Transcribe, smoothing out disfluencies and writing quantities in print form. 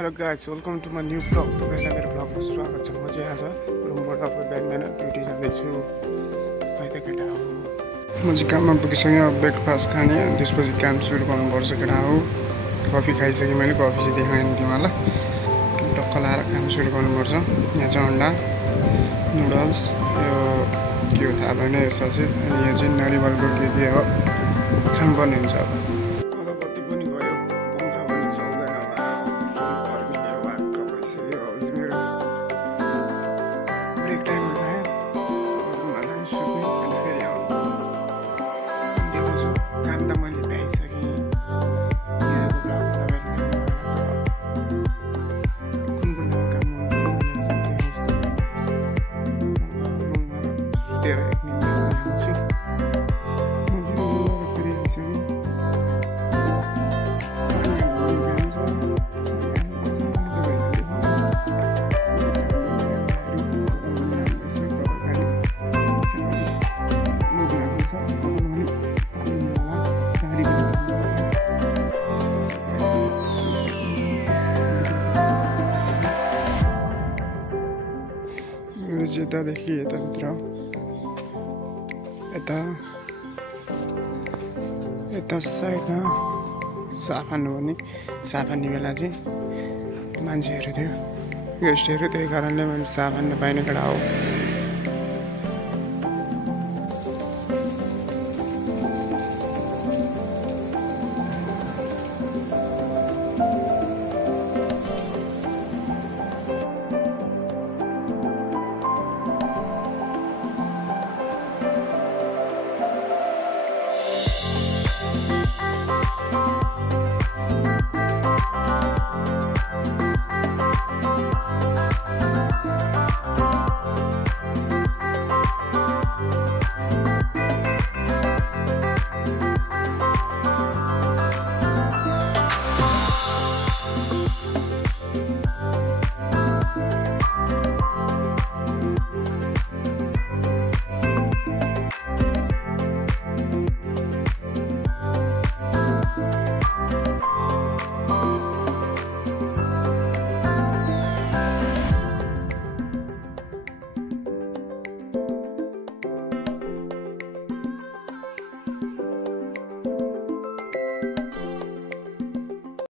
Hello guys, welcome to my new blog. तपाईँलाई मेरो ब्लगमा स्वागत छ। म चाहिँ आज रुमबाट अब बिहान ड्युटी जाँदैछु। खै त केटा हो, म चाहिँ काममा पुगिसकेँ। अब ब्रेकफास्ट खाने अनि त्यसपछि काम सुरु गर्नुपर्छ केटा हो। कफी खाइसकेँ मैले, कफी चाहिँ देखाएँ तिमीहरूलाई। टक्क लाएर काम सुरु गर्नुपर्छ। यहाँ चाहिँ अन्डा नुडल्स, यो के हो थाहा भएन, यो ससेज, अनि यहाँ चाहिँ नरिवलको के हो खानुपर्ने हुन्छ। अब बत्ती पनि गयो, पङ्खा पनि चल्दैन। गर्मीले वाक्क भइसक्यो। मेरो ब्रेक टाइम भयो, रुममा जाने सुत्ने अनि फेरि आउनु देखाउँछु। काम त मैले भ्याइसकेँ। हिजोको ब्लगमा तपाईँले कुन कुन काम सुतेर एक निन्द्रा ल्याउँछु। फेरि आइसकेँ। यतादेखि यताभित्र यता साइडमा साफ हान्नुपर्ने। साफ हान्ने बेला चाहिँ मान्छेहरू थियो, गेस्टहरू, त्यही कारणले मैले साफ हान्न पाइने केटा हो।